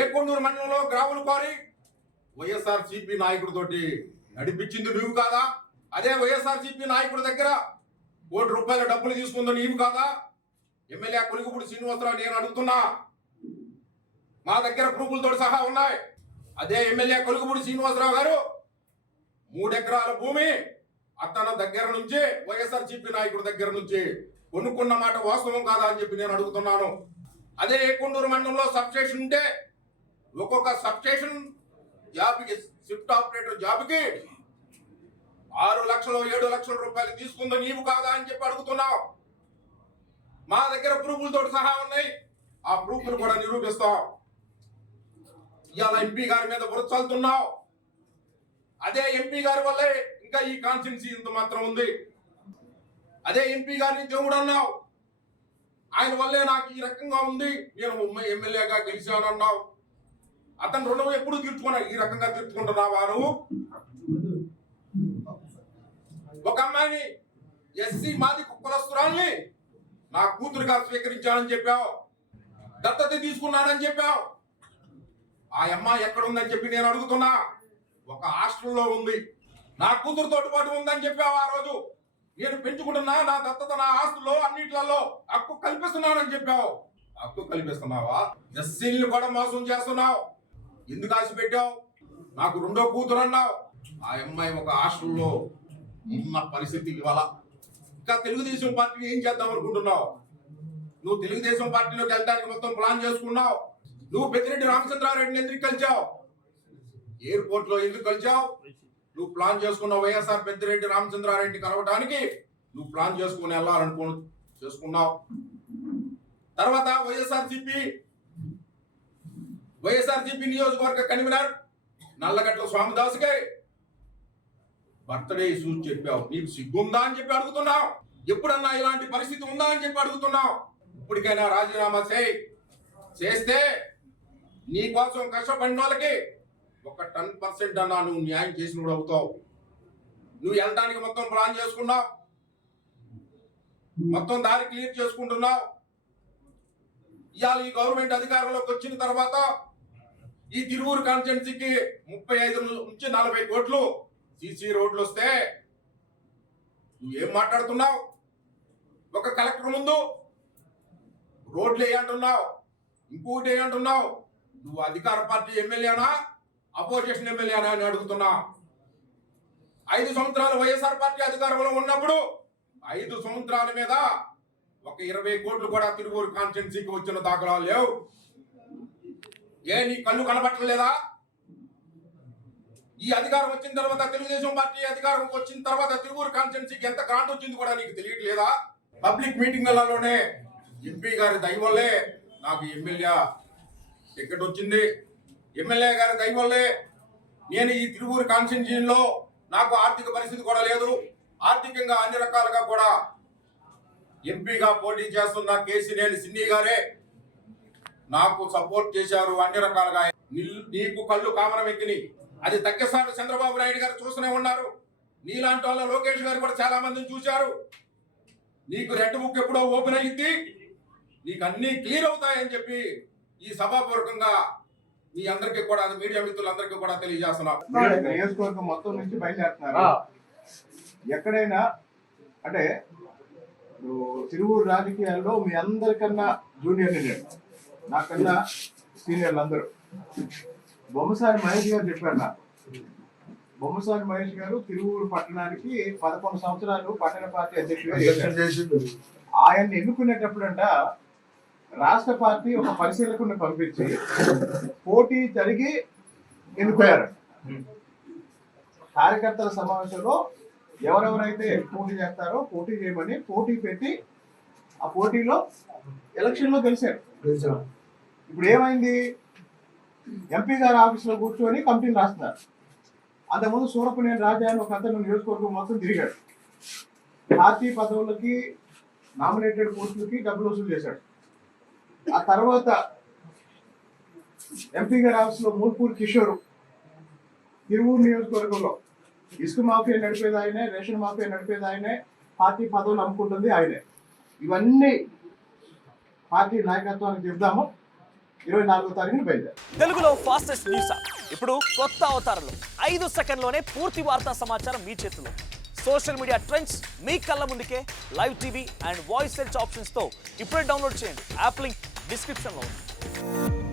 ఏకొండూరు మండలంలో గ్రావులు కోరి వైఎస్ఆర్సీపీ నాయకుడితోటి నడిపించింది నువ్వు కాదా? అదే వైఎస్ఆర్సీపీ నాయకుడి దగ్గర ₹1 కోటి డబ్బులు తీసుకుందో నీవు కాదా? ఎమ్మెల్యే కొలిగుపూడి శ్రీనివాసరావు నేను అడుగుతున్నా, మా దగ్గర ప్రూఫ్లతో సహా ఉన్నాయి. అదే ఎమ్మెల్యే కొలిగుపూడి శ్రీనివాసరావు గారు 3 ఎకరాల భూమి అతని దగ్గర నుంచి వైఎస్ఆర్సీపీ నాయకుడి దగ్గర నుంచి కొనుక్కున్న మాట వాస్తవం కాదా అని చెప్పి నేను అడుగుతున్నాను. అదే ఏకొండూరు మండలంలో సబ్స్టేషన్ ఉంటే ఒక్కొక్క సబ్స్టేషన్ జాబ్కి షిఫ్ట్ ఆపరేటర్ జాబ్కి 6 లక్షలు 7 లక్షల రూపాయలు తీసుకుందో నీవు కాదా అని చెప్పి అడుగుతున్నావు. మా దగ్గర ప్రూఫ్లతో సహా ఉన్నాయి, ఆ ప్రూఫ్లు కూడా నిరూపిస్తాం. ఇవాళ ఎంపీ గారి మీద బురద చల్లుతున్నావు. అదే ఎంపీ గారి వల్లే ఇంకా ఈ కాన్స్టిట్యున్సీ ఇంత మాత్రం ఉంది. అదే ఎంపీ గారిని దేవుడు అన్నావు, ఆయన వల్లే నాకు ఈ రకంగా ఉంది, నేను ఎమ్మెల్యేగా గెలిచానన్నావు. అతను రుణం ఎప్పుడు తీర్చుకున్నా ఈ రకంగా తీర్చుకుంటున్నావా నువ్వు? ఒక అమ్మాయిని ఎస్సీ మాది కుక్కలస్తురాల్ని నా కూతురుగా స్వీకరించానని చెప్పావు, దత్తత తీసుకున్నానని చెప్పావు. ఆ అమ్మాయి ఎక్కడుందని చెప్పి నేను అడుగుతున్నా. ఒక హాస్టల్లో ఉంది, నా కూతురుతో పాటు ఉందని చెప్పావు. ఆ రోజు నేను పెంచుకుంటున్నా, నా దత్తత నా ఆస్తుల్లో అన్నిట్లలో హక్కు కల్పిస్తున్నానని చెప్పావు. హక్కు కల్పిస్తున్నావా? ఎస్సీలు కూడా మోసం చేస్తున్నావు. ఎందుకు ఆశ పెట్టావు? నాకు 2వ కూతురు అన్నావు. ఆ అమ్మాయి ఒక హాస్టల్లో ఉన్న పరిస్థితి ఇవాళ. ఇంకా తెలుగుదేశం పార్టీ ఏం చేద్దాం అనుకుంటున్నావు? నువ్వు తెలుగుదేశం పార్టీలోకి వెళ్ళడానికి మొత్తం ప్లాన్ చేసుకున్నావు. నువ్వు పెద్దిరెడ్డి రామచంద్రారెడ్డిని ఎందుకు కలిచావు? ఎయిర్పోర్ట్ లో ఎందుకు కలిచావు? నువ్వు ప్లాన్ చేసుకున్నావు. వైఎస్ఆర్ పెద్దిరెడ్డి రామచంద్రారెడ్డి కలవడానికి నువ్వు ప్లాన్ చేసుకుని చేసుకున్నావు. తర్వాత వైఎస్ఆర్సీపీ నియోజకవర్గ కన్వీనర్ నల్లగట్ల స్వామిదాసుకి బర్త్డే చూసి చెప్పావు. నీకు సిగ్గుందా అని చెప్పి అడుగుతున్నావు. ఎప్పుడన్నా ఇలాంటి పరిస్థితి ఉందా అని చెప్పి అడుగుతున్నావు. ఇప్పటికైనా రాజీనామా చేస్తే నీ కోసం కష్టపడిన వాళ్ళకి ఒక 10% అన్నా నువ్వు న్యాయం చేసిన అవుతావు. నువ్వు వెళ్ళడానికి మొత్తం ప్లాన్ చేసుకున్నావు, మొత్తం దారి క్లియర్ చేసుకుంటున్నావు. ఇవాళ ఈ గవర్నమెంట్ అధికారంలోకి వచ్చిన తర్వాత ఈ తిరువూరు కాన్స్టిట్యున్సీకి 35 నుంచి 40 కోట్లు సీసీ రోడ్లు వస్తే నువ్వేం మాట్లాడుతున్నావు? ఒక కలెక్టర్ ముందు రోడ్లు వేయంటున్నావు, ఇంకోటి వేయంటున్నావు. నువ్వు అధికార పార్టీ ఎమ్మెల్యేనా అపోజిషన్ ఎమ్మెల్యేనా అని అడుగుతున్నా. 5 సంవత్సరాలు వైఎస్ఆర్ పార్టీ అధికారంలో ఉన్నప్పుడు 5 సంవత్సరాల మీద ఒక 20 కోట్లు కూడా తిరువూరు కాన్స్టిట్యున్సీకి వచ్చిన దాఖలాలు లేవు. ఏ నీ కళ్ళు కనబట్టలేదా? ఈ అధికారం వచ్చిన తర్వాత, తెలుగుదేశం పార్టీ అధికారం వచ్చిన తర్వాత తిరువూరు కాన్స్టిట్యున్సీకి ఎంత గ్రాంట్ వచ్చింది కూడా నీకు తెలియట్లేదా? పబ్లిక్ మీటింగ్లలోనే ఎంపీ గారి దయ వల్లే నాకు ఎమ్మెల్యే టికెట్ వచ్చింది. ఎమ్మెల్యే గారి దయ వల్లే నేను ఈ తిరువూరు కాన్స్టిట్యున్సీలో నాకు ఆర్థిక పరిస్థితి కూడా లేదు. ఆర్థికంగా అన్ని రకాలుగా కూడా ఎంపీగా పోటీ చేస్తున్న కేసినేని సిన్ని గారే నాకు సపోర్ట్ చేశారు అన్ని రకాలుగా. నీకు కళ్ళు కామరం ఎక్కిని అది తగ్గసారి చంద్రబాబు నాయుడు గారు చూస్తూనే ఉన్నారు. నీలాంటి వాళ్ళ లోకేష్ గారు కూడా చాలా మందిని చూశారు. నీకు రెడ్ బుక్ ఎప్పుడో ఓపెన్ అయ్యింది, నీకు అన్ని క్లియర్ అవుతాయని చెప్పి ఈ సభాపూర్వకంగా మీ అందరికీ కూడా, మీడియా మిత్రులందరికీ కూడా తెలియజేస్తున్నారు. నియోజకవర్గం మొత్తం నుంచి బయలుదేరుతున్నారు. ఎక్కడైనా అంటే తిరువూరు రాజకీయాల్లో మీ అందరికన్నా జూనియర్ నేను, నాకన్నా సీనియర్లు అందరూ. బొమ్మసాని మహేష్ గారు చెప్పారు నాకు. బొమ్మసాని మహేష్ గారు తిరువూరు పట్టణానికి 11 సంవత్సరాలు పట్టణ పార్టీ అధ్యక్షుడిగా చేశారు. ఆయన్ని ఎన్నుకునేటప్పుడంట రాష్ట్ర పార్టీ ఒక పరిశీలకుని పంపించి పోటీ జరిగి ఎన్నుకోయారు. కార్యకర్తల సమావేశంలో ఎవరెవరైతే పోటీ చేస్తారో పోటీ చేయమని పోటీ పెట్టి ఆ పోటీలో ఎలక్షన్ లో గెలిచారు. ఇప్పుడు ఏమైంది? ఎంపీ గారి ఆఫీస్ లో కూర్చొని కమిటీని రాస్తున్నారు. అంతకుముందు సూరపనేని రాజా అని ఒక అతను నియోజకవర్గం మొత్తం తిరిగాడు. పార్టీ పదవులకి నామినేటెడ్ పోస్టులకి డబ్బులు వసూలు చేశాడు. ఆ తర్వాత ఎంపీ గారి ఆఫీస్ లో మూల్పూర్ కిషోర్ తిరువూరు నియోజకవర్గంలో ఇసుక మాఫియా నడిపేది ఆయనే, రేషన్ మాఫియా నడిపేది ఆయనే, పార్టీ పదవులు అమ్ముకుంటుంది ఆయనే. ఇవన్నీ పార్టీ నాయకత్వానికి చెప్దాము. 24వ తారీఖున బయలుదేరు. తెలుగులో ఫాస్టెస్ట్ న్యూస్ యాప్ ఇప్పుడు కొత్త అవతారంలో 5 సెకండ్లోనే పూర్తి వార్తా సమాచారం మీ చేతిలో. సోషల్ మీడియా ట్రెండ్స్ మీ కళ్ళ ముందుకే live TV and voice search ఆప్షన్స్తో ఇప్పుడే డౌన్లోడ్ చేయండి. యాప్ లింక్ డిస్క్రిప్షన్లో ఉంది.